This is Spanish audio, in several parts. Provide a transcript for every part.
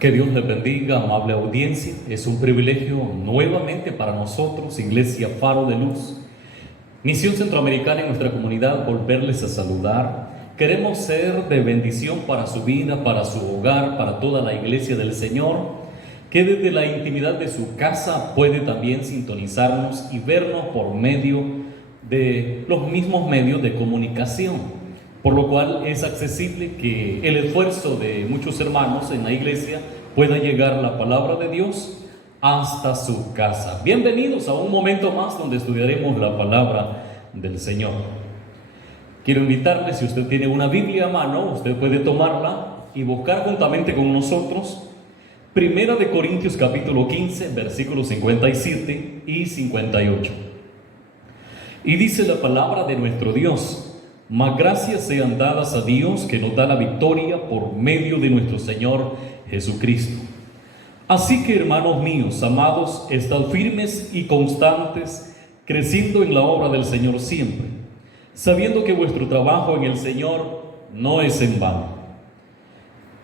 Que Dios les bendiga, amable audiencia. Es un privilegio nuevamente para nosotros, Iglesia Faro de Luz, Misión Centroamericana, en nuestra comunidad, volverles a saludar. Queremos ser de bendición para su vida, para su hogar, para toda la Iglesia del Señor, que desde la intimidad de su casa puede también sintonizarnos y vernos por medio de los mismos medios de comunicación. Por lo cual es accesible que el esfuerzo de muchos hermanos en la iglesia pueda llegar la palabra de Dios hasta su casa. Bienvenidos a un momento más donde estudiaremos la palabra del Señor. Quiero invitarle, si usted tiene una Biblia a mano, usted puede tomarla y buscar juntamente con nosotros Primera de Corintios capítulo 15, versículos 57 y 58. Y dice la palabra de nuestro Dios: mas gracias sean dadas a Dios, que nos da la victoria por medio de nuestro Señor Jesucristo. Así que, hermanos míos, amados, estad firmes y constantes, creciendo en la obra del Señor siempre, sabiendo que vuestro trabajo en el Señor no es en vano.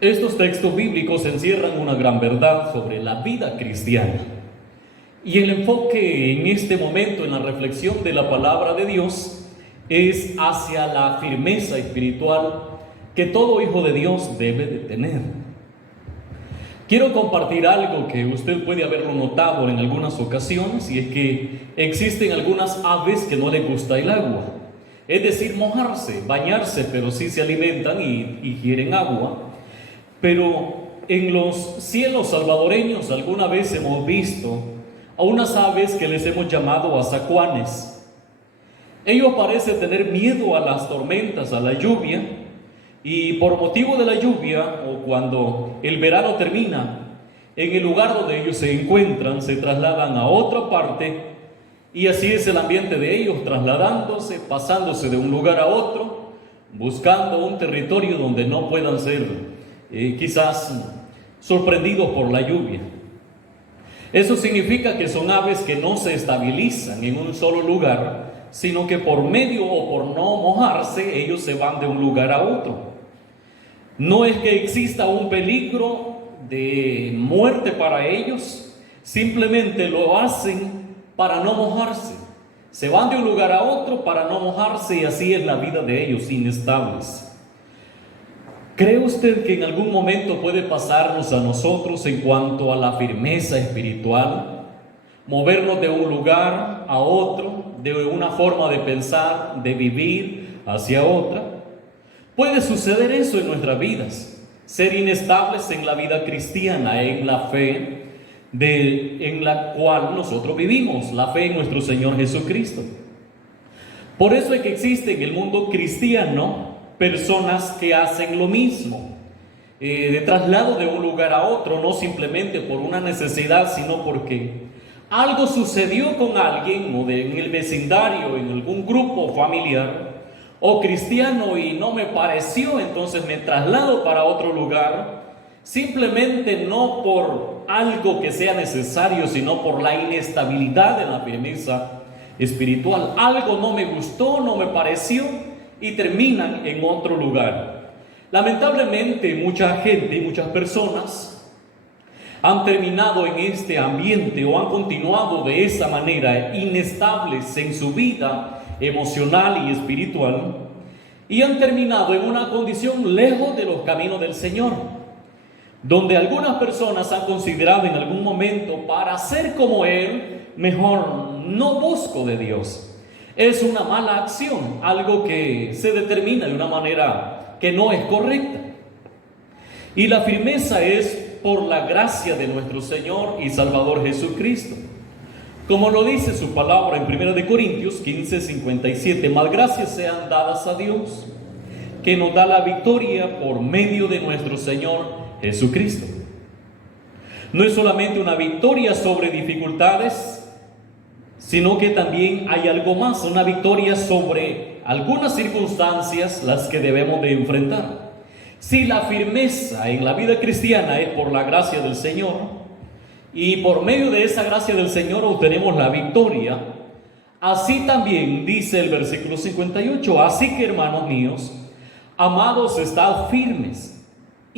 Estos textos bíblicos encierran una gran verdad sobre la vida cristiana. Y el enfoque en este momento en la reflexión de la palabra de Dios es hacia la firmeza espiritual que todo hijo de Dios debe de tener. Quiero compartir algo que usted puede haberlo notado en algunas ocasiones, y es que existen algunas aves que no les gusta el agua, es decir, mojarse, bañarse, pero sí se alimentan y quieren agua. Pero en los cielos salvadoreños alguna vez hemos visto a unas aves que les hemos llamado azacuanes. Ellos parecen tener miedo a las tormentas, a la lluvia, y por motivo de la lluvia, o cuando el verano termina, en el lugar donde ellos se encuentran, se trasladan a otra parte, y así es el ambiente de ellos, trasladándose, pasándose de un lugar a otro, buscando un territorio donde no puedan ser quizás sorprendidos por la lluvia. Eso significa que son aves que no se estabilizan en un solo lugar, sino que por medio o por no mojarse, ellos se van de un lugar a otro. No es que exista un peligro de muerte para ellos, simplemente lo hacen para no mojarse. Se van de un lugar a otro para no mojarse, y así es la vida de ellos, inestables. ¿Cree usted que en algún momento puede pasarnos a nosotros en cuanto a la firmeza espiritual? Movernos de un lugar a otro, de una forma de pensar, de vivir hacia otra. Puede suceder eso en nuestras vidas, ser inestables en la vida cristiana, en la fe en la cual nosotros vivimos, la fe en nuestro Señor Jesucristo. Por eso es que existe en el mundo cristiano personas que hacen lo mismo, de traslado de un lugar a otro, no simplemente por una necesidad, sino porque algo sucedió con alguien, o en el vecindario, en algún grupo familiar o cristiano, y no me pareció, entonces me traslado para otro lugar, simplemente no por algo que sea necesario, sino por la inestabilidad de la firmeza espiritual. Algo no me gustó, no me pareció, y terminan en otro lugar. Lamentablemente, mucha gente y muchas personas han terminado en este ambiente, o han continuado de esa manera, inestables en su vida emocional y espiritual, y han terminado en una condición lejos de los caminos del Señor, donde algunas personas han considerado en algún momento: para ser como Él, mejor no busco de Dios. Es una mala acción, algo que se determina de una manera que no es correcta. Y la firmeza es por la gracia de nuestro Señor y Salvador Jesucristo. Como lo dice su palabra en 1 de Corintios 15, 57, mas gracias sean dadas a Dios, que nos da la victoria por medio de nuestro Señor Jesucristo. No es solamente una victoria sobre dificultades, sino que también hay algo más, una victoria sobre algunas circunstancias las que debemos de enfrentar. Si la firmeza en la vida cristiana es por la gracia del Señor, y por medio de esa gracia del Señor obtenemos la victoria, así también dice el versículo 58, así que, hermanos míos, amados, estad firmes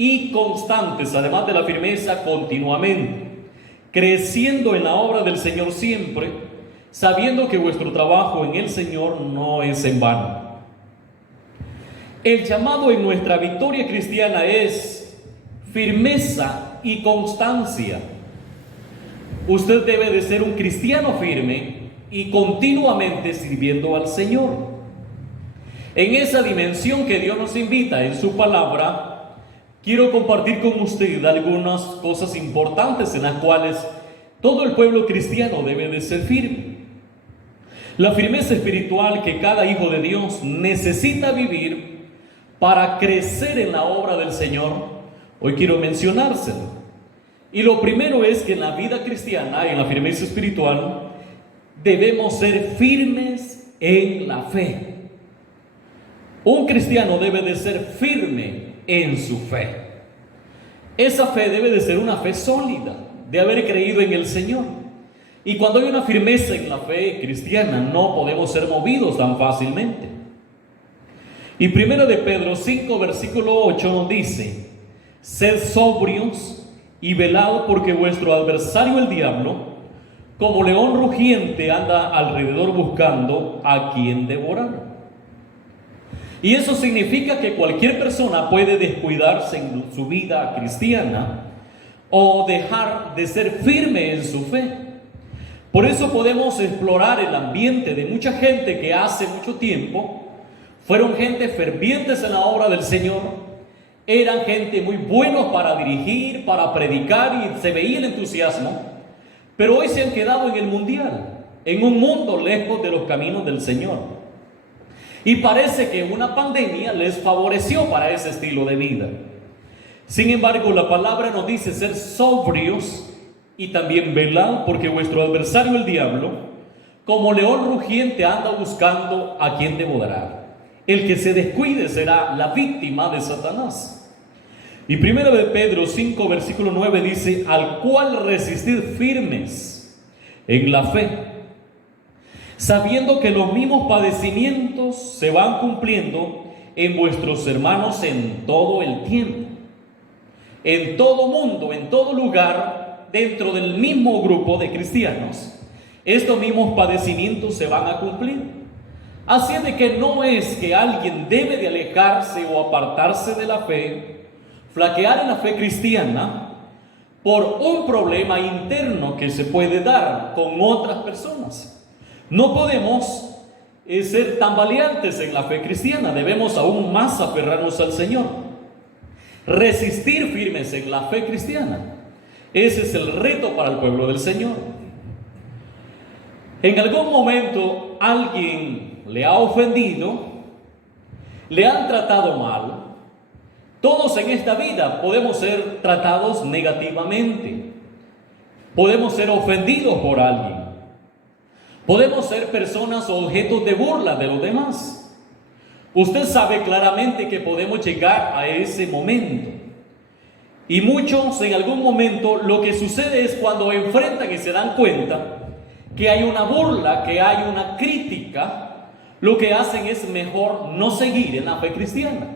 y constantes, además de la firmeza, continuamente, creciendo en la obra del Señor siempre, sabiendo que vuestro trabajo en el Señor no es en vano. El llamado en nuestra victoria cristiana es firmeza y constancia. Usted debe de ser un cristiano firme y continuamente sirviendo al Señor. En esa dimensión que Dios nos invita en su palabra, quiero compartir con usted algunas cosas importantes en las cuales todo el pueblo cristiano debe de ser firme. La firmeza espiritual que cada hijo de Dios necesita vivir para crecer en la obra del Señor, hoy quiero mencionárselo. Y lo primero es que en la vida cristiana, en la firmeza espiritual, debemos ser firmes en la fe. Un cristiano debe de ser firme en su fe. Esa fe debe de ser una fe sólida, de haber creído en el Señor. Y cuando hay una firmeza en la fe cristiana, no podemos ser movidos tan fácilmente. Y 1 de Pedro 5, versículo 8 nos dice: sed sobrios y velad, porque vuestro adversario el diablo, como león rugiente, anda alrededor buscando a quien devorar. Y eso significa que cualquier persona puede descuidarse en su vida cristiana o dejar de ser firme en su fe. Por eso podemos explorar el ambiente de mucha gente que hace mucho tiempo fueron gente fervientes en la obra del Señor, eran gente muy buenos para dirigir, para predicar, y se veía el entusiasmo, pero hoy se han quedado en el mundial, en un mundo lejos de los caminos del Señor. Y parece que una pandemia les favoreció para ese estilo de vida. Sin embargo, la palabra nos dice ser sobrios y también velad, porque vuestro adversario el diablo, como león rugiente, anda buscando a quien devorar. El que se descuide será la víctima de Satanás. Y 1 de Pedro 5, versículo 9 dice: al cual resistid firmes en la fe, sabiendo que los mismos padecimientos se van cumpliendo en vuestros hermanos en todo el tiempo, en todo mundo, en todo lugar, dentro del mismo grupo de cristianos. Estos mismos padecimientos se van a cumplir. Así es de que no es que alguien debe de alejarse o apartarse de la fe, flaquear en la fe cristiana, por un problema interno que se puede dar con otras personas. No podemos ser tambaleantes en la fe cristiana, debemos aún más aferrarnos al Señor, resistir firmes en la fe cristiana. Ese es el reto para el pueblo del Señor. En algún momento alguien le ha ofendido, le han tratado mal. Todos en esta vida podemos ser tratados negativamente, podemos ser ofendidos por alguien, podemos ser personas o objetos de burla de los demás. Usted sabe claramente que podemos llegar a ese momento. Y muchos en algún momento lo que sucede es cuando enfrentan y se dan cuenta que hay una burla, que hay una crítica, lo que hacen es mejor no seguir en la fe cristiana,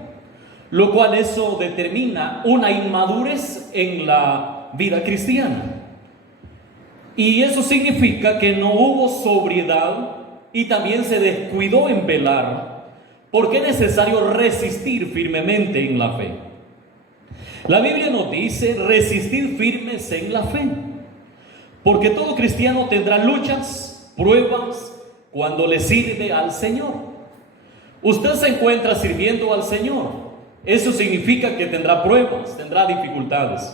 lo cual eso determina una inmadurez en la vida cristiana. Y eso significa que no hubo sobriedad y también se descuidó en velar, porque es necesario resistir firmemente en la fe. La Biblia nos dice resistir firmes en la fe, porque todo cristiano tendrá luchas, pruebas, cuando le sirve al Señor. Usted se encuentra sirviendo al Señor, eso significa que tendrá pruebas, tendrá dificultades,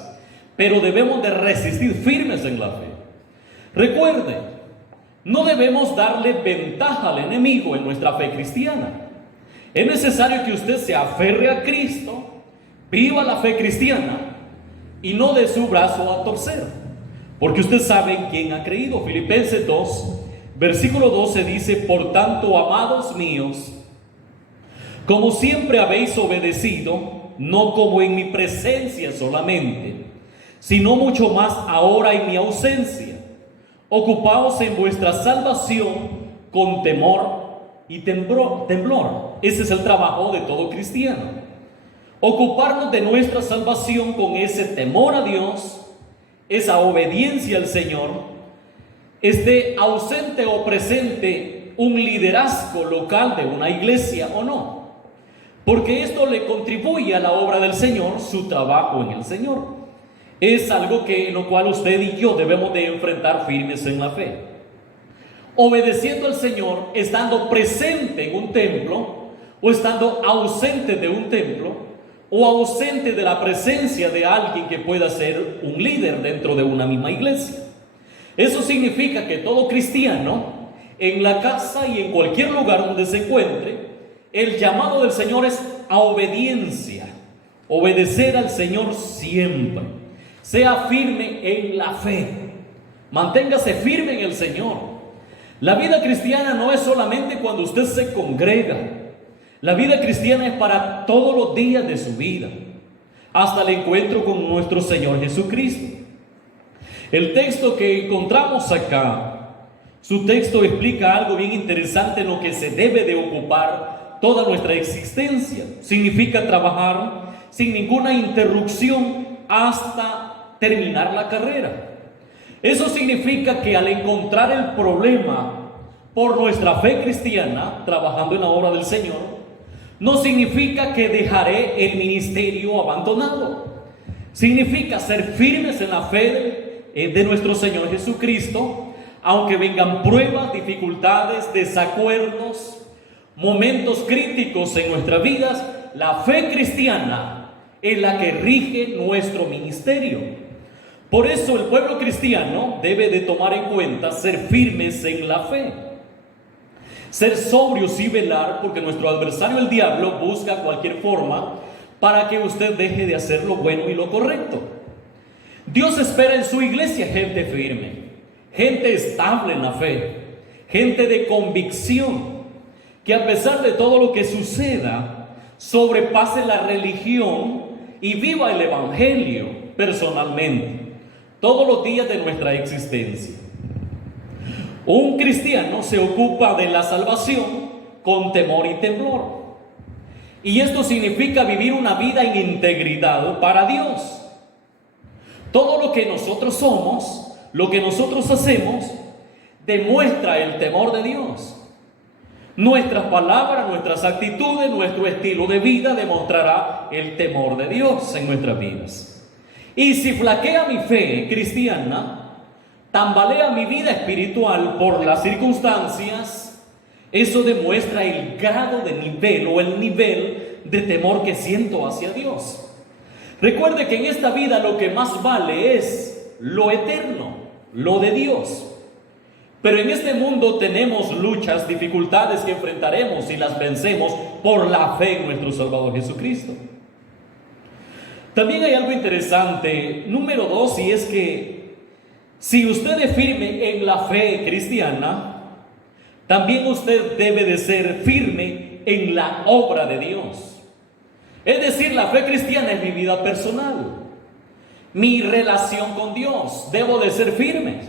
pero debemos de resistir firmes en la fe. Recuerde, no debemos darle ventaja al enemigo en nuestra fe cristiana. Es necesario que usted se aferre a Cristo, viva la fe cristiana y no dé su brazo a torcer, porque usted sabe en quién ha creído. Filipenses 2, versículo 12 dice: por tanto, amados míos, como siempre habéis obedecido, no como en mi presencia solamente, sino mucho más ahora en mi ausencia, ocupaos en vuestra salvación con temor y temblor. Ese es el trabajo de todo cristiano. Ocuparnos de nuestra salvación con ese temor a Dios, esa obediencia al Señor, esté ausente o presente un liderazgo local de una iglesia o no, porque esto le contribuye a la obra del Señor, su trabajo en el Señor. Es algo en lo cual usted y yo debemos de enfrentar firmes en la fe. Obedeciendo al Señor, estando presente en un templo, o estando ausente de un templo, o ausente de la presencia de alguien que pueda ser un líder dentro de una misma iglesia. Eso significa que todo cristiano, en la casa y en cualquier lugar donde se encuentre, el llamado del Señor es a obediencia, obedecer al Señor siempre. Sea firme en la fe, manténgase firme en el Señor. La vida cristiana no es solamente cuando usted se congrega. La vida cristiana es para todos los días de su vida, hasta el encuentro con nuestro Señor Jesucristo. El texto que encontramos acá, su texto explica algo bien interesante en lo que se debe de ocupar toda nuestra existencia. Significa trabajar sin ninguna interrupción hasta terminar la carrera. Eso significa que al encontrar el problema por nuestra fe cristiana, trabajando en la obra del Señor, no significa que dejaré el ministerio abandonado. Significa ser firmes en la fe de nuestro Señor Jesucristo, aunque vengan pruebas, dificultades, desacuerdos, momentos críticos en nuestras vidas. La fe cristiana es la que rige nuestro ministerio. Por eso el pueblo cristiano debe de tomar en cuenta ser firmes en la fe, ser sobrios y velar, porque nuestro adversario el diablo busca cualquier forma para que usted deje de hacer lo bueno y lo correcto. Dios espera en su iglesia gente firme, gente estable en la fe, gente de convicción, que a pesar de todo lo que suceda, sobrepase la religión y viva el evangelio personalmente, todos los días de nuestra existencia. Un cristiano se ocupa de la salvación con temor y temblor. Y esto significa vivir una vida en integridad para Dios. Todo lo que nosotros somos, lo que nosotros hacemos, demuestra el temor de Dios. Nuestras palabras, nuestras actitudes, nuestro estilo de vida demostrará el temor de Dios en nuestras vidas. Y si flaquea mi fe cristiana, tambalea mi vida espiritual por las circunstancias, eso demuestra el grado de nivel o el nivel de temor que siento hacia Dios. Recuerde que en esta vida lo que más vale es lo eterno, lo de Dios. Pero en este mundo tenemos luchas, dificultades que enfrentaremos y las vencemos por la fe en nuestro Salvador Jesucristo. También hay algo interesante, número 2, y es que si usted es firme en la fe cristiana, también usted debe de ser firme en la obra de Dios. Es decir, la fe cristiana es mi vida personal, mi relación con Dios. Debo de ser firme.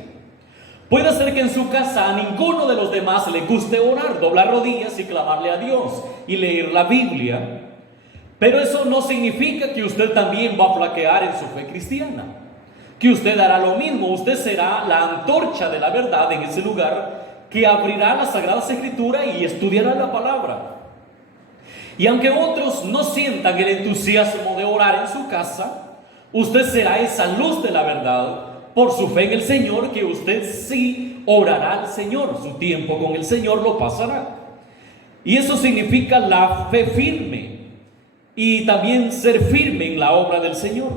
Puede ser que en su casa a ninguno de los demás le guste orar, doblar rodillas y clamarle a Dios y leer la Biblia, pero eso no significa que usted también va a flaquear en su fe cristiana, que usted hará lo mismo. Usted será la antorcha de la verdad en ese lugar, que abrirá las Sagradas Escrituras y estudiará la palabra. Y aunque otros no sientan el entusiasmo de orar en su casa, usted será esa luz de la verdad por su fe en el Señor, que usted sí orará al Señor, su tiempo con el Señor lo pasará. Y eso significa la fe firme y también ser firme en la obra del Señor.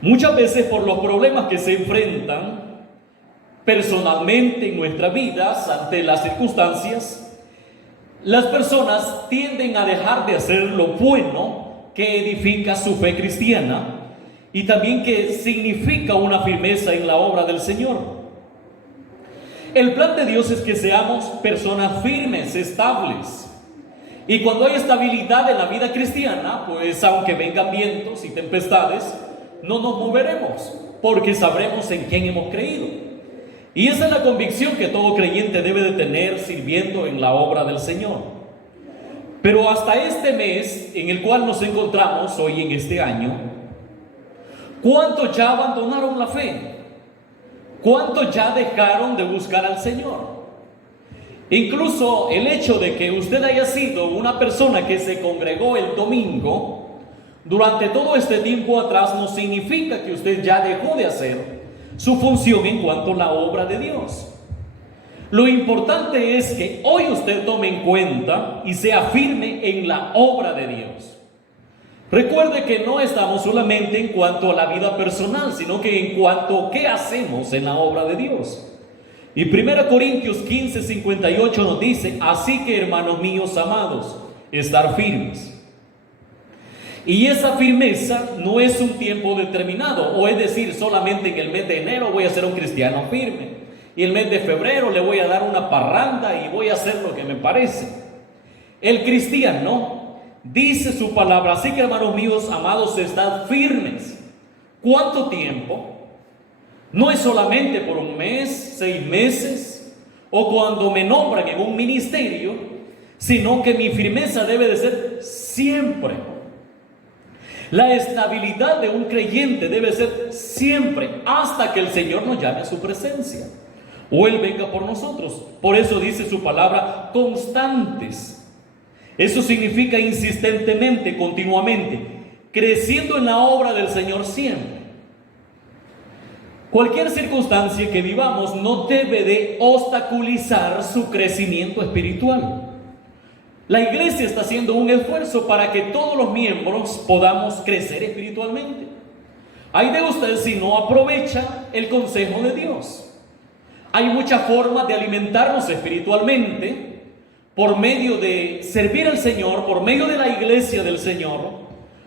Muchas veces por los problemas que se enfrentan personalmente en nuestras vidas, ante las circunstancias, las personas tienden a dejar de hacer lo bueno que edifica su fe cristiana y también que significa una firmeza en la obra del Señor. El plan de Dios es que seamos personas firmes, estables. Y cuando hay estabilidad en la vida cristiana, pues aunque vengan vientos y tempestades, no nos moveremos, porque sabremos en quién hemos creído. Y esa es la convicción que todo creyente debe de tener sirviendo en la obra del Señor. Pero hasta este mes en el cual nos encontramos hoy en este año, ¿cuántos ya abandonaron la fe? ¿Cuántos ya dejaron de buscar al Señor? Incluso el hecho de que usted haya sido una persona que se congregó el domingo durante todo este tiempo atrás no significa que usted ya dejó de hacer su función en cuanto a la obra de Dios. Lo importante es que hoy usted tome en cuenta y sea firme en la obra de Dios. Recuerde que no estamos solamente en cuanto a la vida personal, sino que en cuanto a qué hacemos en la obra de Dios. Y 1 Corintios 15:58 nos dice: así que, hermanos míos amados, estar firmes. Y esa firmeza no es un tiempo determinado, o es decir, solamente en el mes de enero voy a ser un cristiano firme, y el mes de febrero le voy a dar una parranda y voy a hacer lo que me parece. El cristiano dice su palabra: así que, hermanos míos amados, estad firmes. ¿Cuánto tiempo? No es solamente por un mes, 6 meses, o cuando me nombran en un ministerio, sino que mi firmeza debe de ser siempre. La estabilidad de un creyente debe ser siempre, hasta que el Señor nos llame a su presencia, o Él venga por nosotros. Por eso dice su palabra: constantes. Eso significa insistentemente, continuamente, creciendo en la obra del Señor siempre. Cualquier circunstancia que vivamos no debe de obstaculizar su crecimiento espiritual. La iglesia está haciendo un esfuerzo para que todos los miembros podamos crecer espiritualmente. Hay de usted si no aprovecha el consejo de Dios. Hay muchas formas de alimentarnos espiritualmente por medio de servir al Señor, por medio de la iglesia del Señor.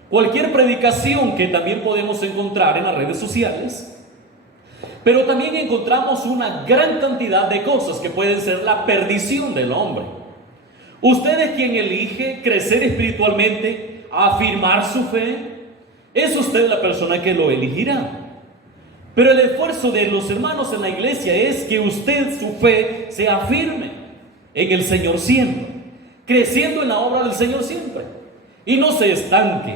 Cualquier predicación que también podemos encontrar en las redes sociales. Pero también encontramos una gran cantidad de cosas que pueden ser la perdición del hombre. Usted es quien elige crecer espiritualmente, afirmar su fe. Es usted la persona que lo elegirá. Pero el esfuerzo de los hermanos en la iglesia es que usted, su fe, sea firme en el Señor siempre, creciendo en la obra del Señor siempre, y no se estanque,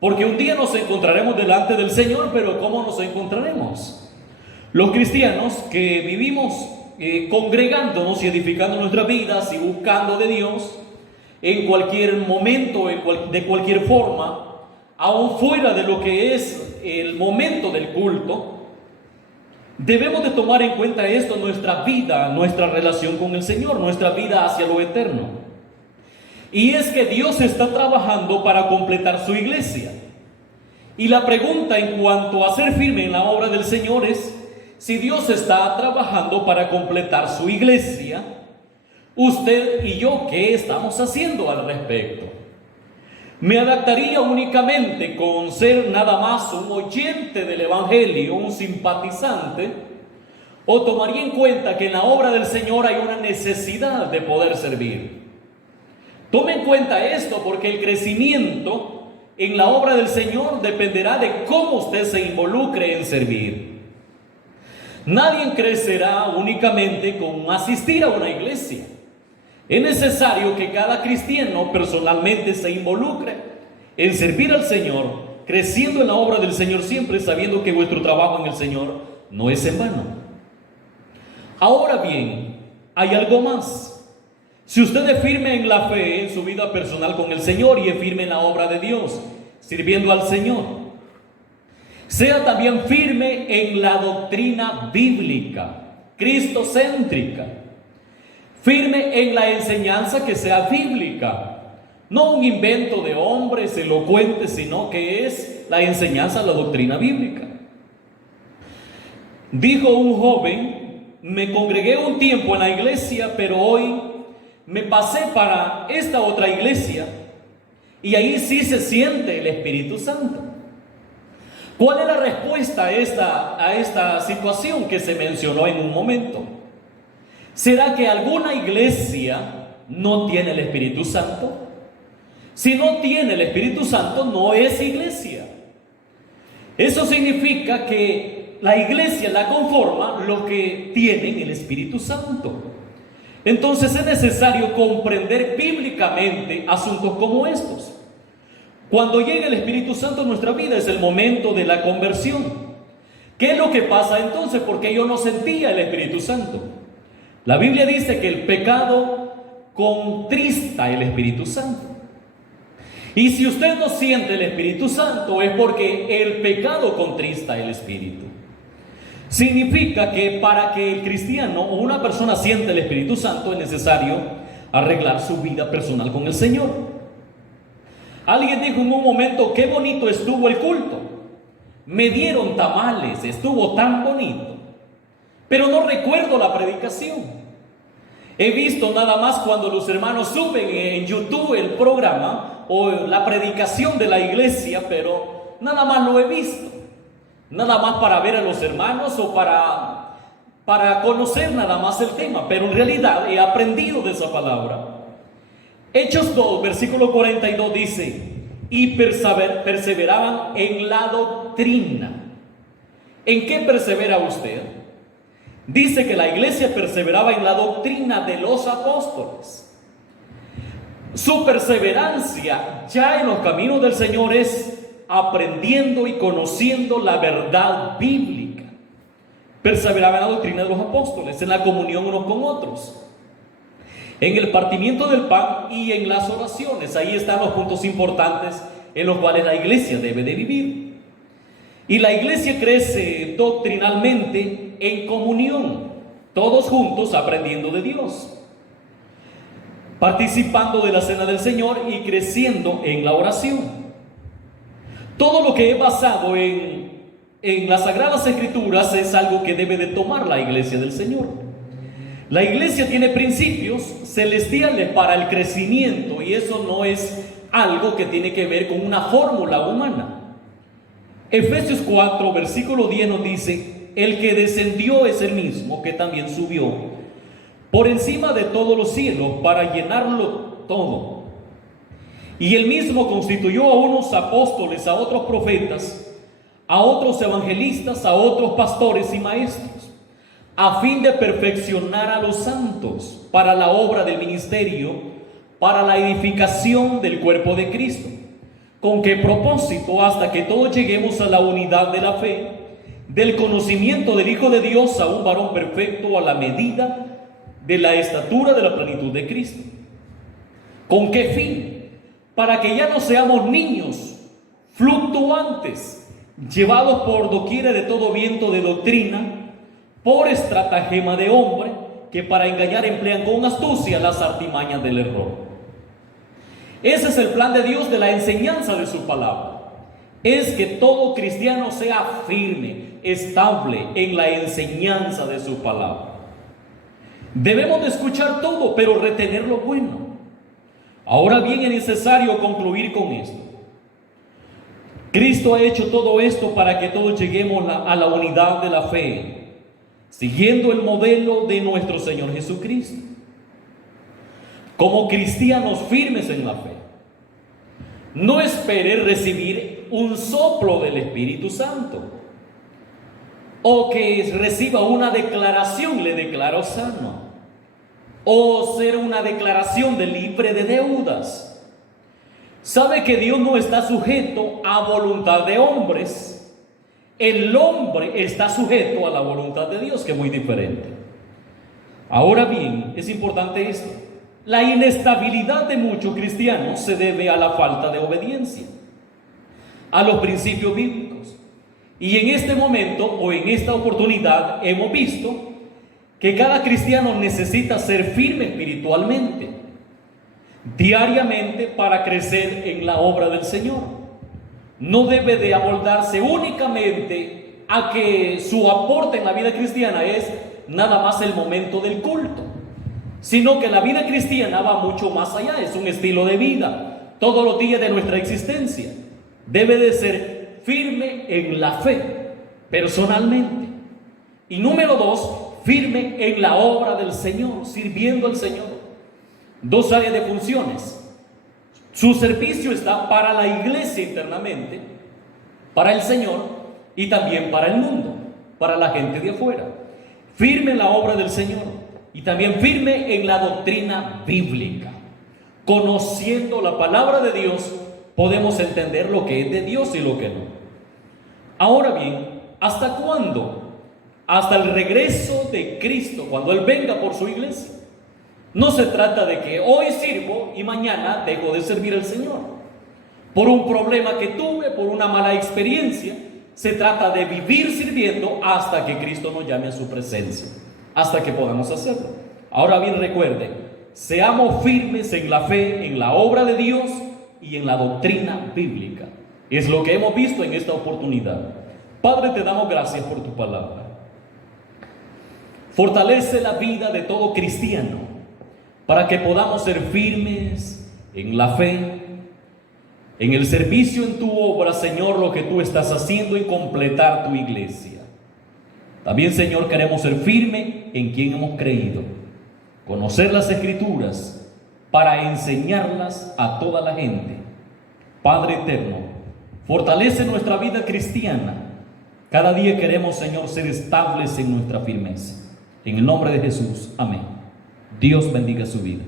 porque un día nos encontraremos delante del Señor. Pero ¿cómo nos encontraremos? Los cristianos que vivimos congregándonos y edificando nuestras vidas y buscando de Dios en cualquier momento, de cualquier forma, aún fuera de lo que es el momento del culto, debemos de tomar en cuenta esto: nuestra vida, nuestra relación con el Señor, nuestra vida hacia lo eterno. Y es que Dios está trabajando para completar su iglesia. Y la pregunta en cuanto a ser firme en la obra del Señor es: si Dios está trabajando para completar su iglesia, usted y yo, ¿qué estamos haciendo al respecto? ¿Me adaptaría únicamente con ser nada más un oyente del Evangelio, un simpatizante? ¿O tomaría en cuenta que en la obra del Señor hay una necesidad de poder servir? Tome en cuenta esto, porque el crecimiento en la obra del Señor dependerá de cómo usted se involucre en servir. Nadie crecerá únicamente con asistir a una iglesia. Es necesario que cada cristiano personalmente se involucre en servir al Señor, creciendo en la obra del Señor siempre, sabiendo que vuestro trabajo en el Señor no es en vano. Ahora bien, hay algo más. Si usted es firme en la fe, en su vida personal con el Señor, y es firme en la obra de Dios, sirviendo al Señor, sea también firme en la doctrina bíblica, cristocéntrica. Firme en la enseñanza que sea bíblica, no un invento de hombres elocuentes, sino que es la enseñanza, la doctrina bíblica. Dijo un joven: me congregué un tiempo en la iglesia, pero hoy me pasé para esta otra iglesia, y ahí sí se siente el Espíritu Santo. ¿Cuál es la respuesta a esta situación que se mencionó en un momento? ¿Será que alguna iglesia no tiene el Espíritu Santo? Si no tiene el Espíritu Santo, no es iglesia. Eso significa que la iglesia la conforma los que tienen el Espíritu Santo. Entonces es necesario comprender bíblicamente asuntos como estos. Cuando llega el Espíritu Santo a nuestra vida es el momento de la conversión. ¿Qué es lo que pasa entonces? Porque yo no sentía el Espíritu Santo. La Biblia dice que el pecado contrista el Espíritu Santo. Y si usted no siente el Espíritu Santo es porque el pecado contrista el Espíritu. Significa que para que el cristiano o una persona sienta el Espíritu Santo es necesario arreglar su vida personal con el Señor. Alguien dijo en un momento: qué bonito estuvo el culto, me dieron tamales, estuvo tan bonito, pero no recuerdo la predicación. He visto nada más cuando los hermanos suben en YouTube el programa o la predicación de la iglesia, pero nada más lo he visto. Nada más para ver a los hermanos o para conocer nada más el tema, pero en realidad he aprendido de esa palabra. Hechos 2, versículo 42 dice: y perseveraban en la doctrina. ¿En qué persevera usted? Dice que la iglesia perseveraba en la doctrina de los apóstoles. Su perseverancia ya en los caminos del Señor es aprendiendo y conociendo la verdad bíblica. Perseveraba en la doctrina de los apóstoles, en la comunión unos con otros, en el partimiento del pan y en las oraciones. Ahí están los puntos importantes en los cuales la iglesia debe de vivir. Y la iglesia crece doctrinalmente en comunión, todos juntos aprendiendo de Dios, participando de la cena del Señor y creciendo en la oración. Todo lo que es basado en las Sagradas Escrituras es algo que debe de tomar la iglesia del Señor. La iglesia tiene principios celestiales para el crecimiento, y eso no es algo que tiene que ver con una fórmula humana. Efesios 4, versículo 10 nos dice: el que descendió es el mismo que también subió por encima de todos los cielos para llenarlo todo. Y él mismo constituyó a unos apóstoles, a otros profetas, a otros evangelistas, a otros pastores y maestros, a fin de perfeccionar a los santos para la obra del ministerio, para la edificación del cuerpo de Cristo. ¿Con qué propósito? Hasta que todos lleguemos a la unidad de la fe, del conocimiento del Hijo de Dios, a un varón perfecto, a la medida de la estatura de la plenitud de Cristo. ¿Con qué fin? Para que ya no seamos niños fluctuantes, llevados por doquiera de todo viento de doctrina, por estratagema de hombre, que para engañar emplean con astucia las artimañas del error. Ese es el plan de Dios de la enseñanza de su palabra. Es que todo cristiano sea firme, estable en la enseñanza de su palabra. Debemos de escuchar todo, pero retener lo bueno. Ahora bien, es necesario concluir con esto. Cristo ha hecho todo esto para que todos lleguemos a la unidad de la fe, siguiendo el modelo de nuestro Señor Jesucristo, como cristianos firmes en la fe. No espere recibir un soplo del Espíritu Santo, o que reciba una declaración: le declaro sano, o ser una declaración de libre de deudas. Sabe que Dios no está sujeto a voluntad de hombres. El hombre está sujeto a la voluntad de Dios, que es muy diferente. Ahora bien, es importante esto: la inestabilidad de muchos cristianos se debe a la falta de obediencia a los principios bíblicos. Y en este momento o en esta oportunidad hemos visto que cada cristiano necesita ser firme espiritualmente, diariamente, para crecer en la obra del Señor. No debe de amoldarse únicamente a que su aporte en la vida cristiana es nada más el momento del culto, sino que la vida cristiana va mucho más allá. Es un estilo de vida todos los días de nuestra existencia. Debe de ser firme en la fe, personalmente. Y número 2, firme en la obra del Señor, sirviendo al Señor. 2 áreas de funciones. Su servicio está para la iglesia internamente, para el Señor, y también para el mundo, para la gente de afuera. Firme en la obra del Señor. y también firme en la doctrina bíblica. Conociendo la palabra de Dios, podemos entender lo que es de Dios y lo que no. Ahora bien, ¿hasta cuándo? Hasta el regreso de Cristo, cuando Él venga por su iglesia. No se trata de que hoy sirvo y mañana dejo de servir al Señor. Por un problema que tuve, por una mala experiencia, se trata de vivir sirviendo hasta que Cristo nos llame a su presencia, hasta que podamos hacerlo. Ahora bien, recuerden, seamos firmes en la fe, en la obra de Dios y en la doctrina bíblica. Es lo que hemos visto en esta oportunidad. Padre, te damos gracias por tu palabra. Fortalece la vida de todo cristiano para que podamos ser firmes en la fe, en el servicio en tu obra, Señor, lo que tú estás haciendo y completar tu iglesia. También, Señor, queremos ser firmes en quien hemos creído, conocer las Escrituras para enseñarlas a toda la gente. Padre eterno, fortalece nuestra vida cristiana. Cada día queremos, Señor, ser estables en nuestra firmeza. En el nombre de Jesús, amén. Dios bendiga su vida.